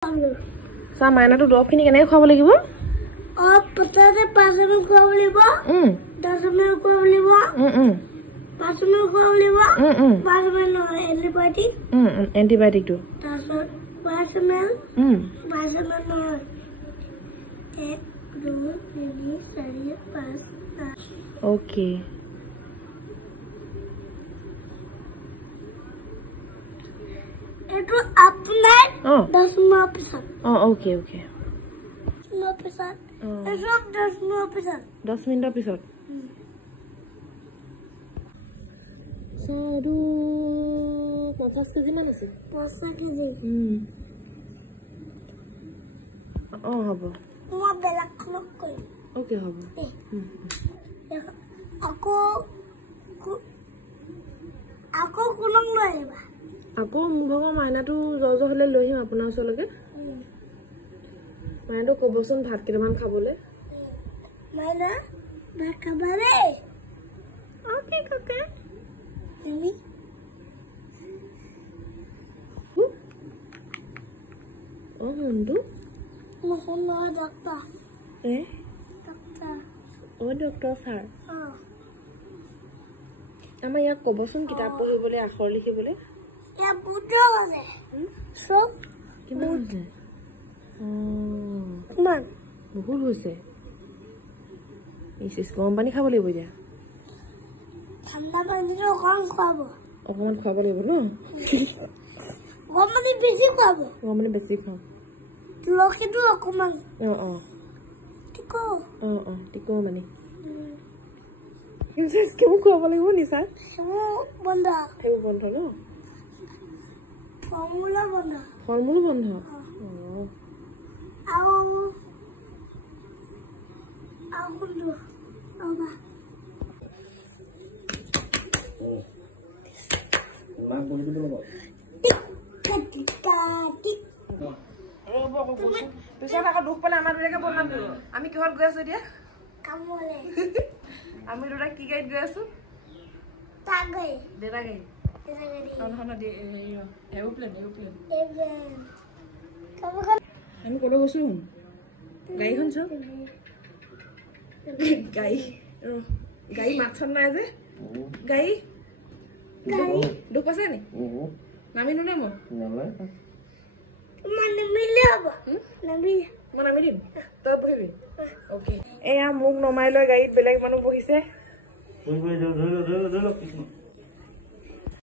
Sa maina to dog kini kene khawab lagibo? पता है 5 minute को लेबो 10 मिनट को लेबो 5 मिनट को लेबो 5 मिनट एंटीबायोटिक तो 5 मिनट 5 मिनट 1 2 3 4 5 ओके एटो अपना 10 मिनट ओके ओके 10 मिनट पिছত साडू 50 केजी मान আছে 50 केजी হ'ব মই বেলাক খলক কই ওকে হ'ব আকৌ কোনক লইবা আকৌ মুগৰ মাইনাটো জজ হলে লৈ আহিম আপোনাৰ ওচৰলৈকে মাইনাটো কবচোন ভাত কেইটামান খাবলৈ মাইনা ভাত খাবাৰে ওকে ককা তুমি ও মন্টু নহন ডক্টৰ ডক্টৰ ও ডক্টৰ স্যাৰ আমাৰ ইয়াক কবচোন কিতাপ পঢ়িবলৈ আখৰ লিখিবলৈ या बुद्धो আছে সব কিমান আছে মান বহুত হৈছে ইস গৰম পানী খাব লাগিব দিয়া ঠাণ্ডা পানীটো অকমান খাব লাগিব ন গৰম পানী বেছি খাব গৰম পানী বেছি খাও তুলসীটো অকমান টিকো টিকো মানে ইনজেস কেমন খাব লাগিব নিছা বন্ধ ন ফলমূল বন্ধ আও কোনটো অবা মাক বহি দিব লাগিব পিছত আকৌ দুখ পালে আমাৰ দুটাকে বদনাম দিব আমি কিহত গৈ আছো এতিয়া কামলে আমি দুটা কি গাড়ীত গৈ আছো তাগৈ দেৰা গাড়ী এৰোপ্লেন আমি ক'লৈ গৈছো গাড়ীখন চাও গাড়ী মাতখন নাই যে গাড়ী দুখ পাইছে নি নামিলো নে মই মিলে হ'ব মই নামি দিম তই বহিবি অ'কে এয়া মোক নমাই লৈ গাড়ীত বেলেগ মানুহ বহিছে